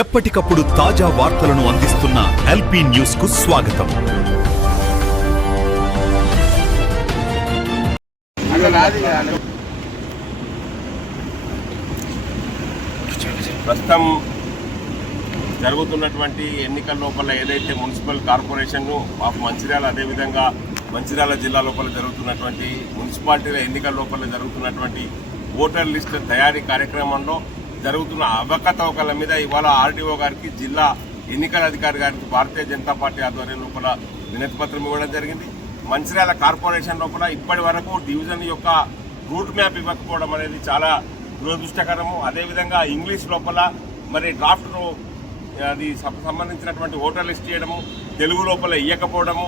ఎప్పటికప్పుడు తాజా వార్తలను అందిస్తున్న ఎల్పీ న్యూస్ కు స్వాగతం. ప్రస్తుతం జరుగుతున్నటువంటి ఎన్నికల లోపల ఏదైతే మున్సిపల్ కార్పొరేషన్ ఆఫ్ మంచిర్యాల, అదేవిధంగా మంచిర్యాల జిల్లా లోపల జరుగుతున్నటువంటి మున్సిపాలిటీల ఎన్నికల లోపల జరుగుతున్నటువంటి ఓటర్ లిస్టు తయారీ కార్యక్రమంలో జరుగుతున్న అవకతవకల మీద ఇవాళ ఆర్డీఓ గారికి, జిల్లా ఎన్నికల అధికారి గారికి భారతీయ జనతా పార్టీ ఆధ్వర్యం లోపల వినతి పత్రం ఇవ్వడం జరిగింది. మంచిర్యాల కార్పొరేషన్ లోపల ఇప్పటి వరకు డివిజన్ యొక్క రూట్ మ్యాప్ ఇవ్వకపోవడం అనేది చాలా దురదృష్టకరము. అదేవిధంగా ఇంగ్లీష్ లోపల మరి డ్రాఫ్ట్ అది సంబంధించినటువంటి ఓటర్ లిస్ట్ చేయడము, తెలుగు లోపల ఇవ్వకపోవడము,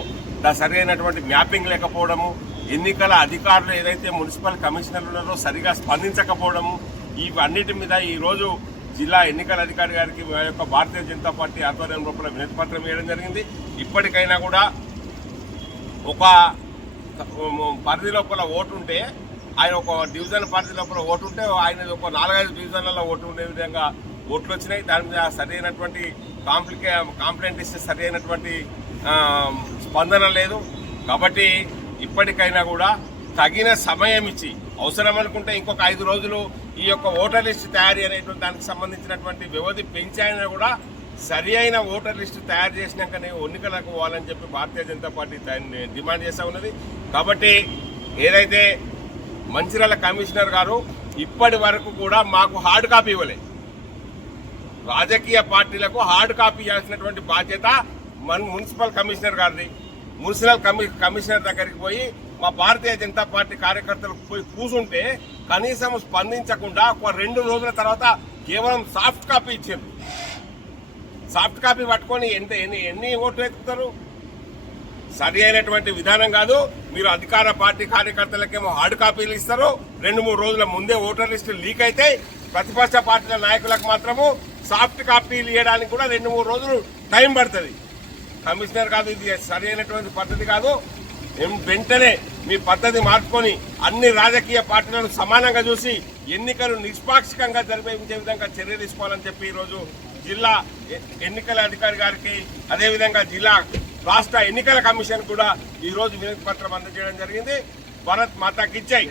సరైనటువంటి మ్యాపింగ్ లేకపోవడము, ఎన్నికల అధికారులు ఏదైతే మున్సిపల్ కమిషనర్లు ఉన్నారో సరిగా స్పందించకపోవడము, ఇవన్నిటి మీద ఈరోజు జిల్లా ఎన్నికల అధికారి గారికి మా యొక్క భారతీయ జనతా పార్టీ ఆధ్వర్యం లోపల వినతి పత్రం వేయడం జరిగింది. ఇప్పటికైనా కూడా ఒక పరిధి లోపల ఓటు ఉంటే, ఆయన ఒక డివిజన్ పరిధి లోపల ఓటు ఉంటే ఆయన ఒక 4-5 డివిజన్లలో ఓటు ఉండే విధంగా ఓట్లు వచ్చినాయి. దాని మీద సరైనటువంటి కాంప్లైంట్ ఇస్తే సరైనటువంటి స్పందన లేదు. కాబట్టి ఇప్పటికైనా కూడా తగిన సమయం ఇచ్చి, అవసరం అనుకుంటే ఇంకొక 5 రోజులు ఈ యొక్క ఓటర్ లిస్టు తయారీ అనేటువంటి దానికి సంబంధించినటువంటి వ్యవధి పెంచాయని కూడా సరి అయిన ఓటర్ లిస్టు తయారు చేసినాకనే ఎన్నికలకు పోవాలని చెప్పి భారతీయ జనతా పార్టీ డిమాండ్ చేస్తూ ఉన్నది. కాబట్టి ఏదైతే మంచిర్యాల కమిషనర్ గారు ఇప్పటి వరకు కూడా మాకు హార్డ్ కాపీ ఇవ్వలేదు. రాజకీయ పార్టీలకు హార్డ్ కాపీ ఇవ్వాల్సినటువంటి బాధ్యత మన మున్సిపల్ కమిషనర్ గారిది. మున్సిపల్ కమిషనర్ దగ్గరికి పోయి మా భారతీయ జనతా పార్టీ కార్యకర్తలు పోయి కూర్చుంటే కనీసం స్పందించకుండా ఒక 2 రోజుల తర్వాత కేవలం సాఫ్ట్ కాపీ ఇచ్చారు. సాఫ్ట్ కాపీ పట్టుకొని ఎన్ని ఓట్లు ఎత్తుతారు? సరి అయినటువంటి విధానం కాదు. మీరు అధికార పార్టీ కార్యకర్తలకేమో హార్డ్ కాపీలు ఇస్తారు, 2-3 రోజుల ముందే ఓటర్ లిస్టు లీక్ అయితే, ప్రతిపక్ష పార్టీల నాయకులకు మాత్రము సాఫ్ట్ కాపీలు ఇవ్వడానికి కూడా 2-3 రోజులు టైం పడుతుంది. కమిషనర్ కాదు, ఇది సరి అయినటువంటి పద్ధతి కాదు. వెంటనే మీ పద్ధతి మార్చుకొని అన్ని రాజకీయ పార్టీలను సమానంగా చూసి ఎన్నికలు నిష్పాక్షికంగా జరిపించే విధంగా చర్య తీసుకోవాలని చెప్పి ఈరోజు జిల్లా ఎన్నికల అధికారి గారికి, అదేవిధంగా జిల్లా రాష్ట్ర ఎన్నికల కమిషన్ కూడా ఈరోజు వినతి పత్రం అందజేయడం జరిగింది. భారత్ మాతాకి జై.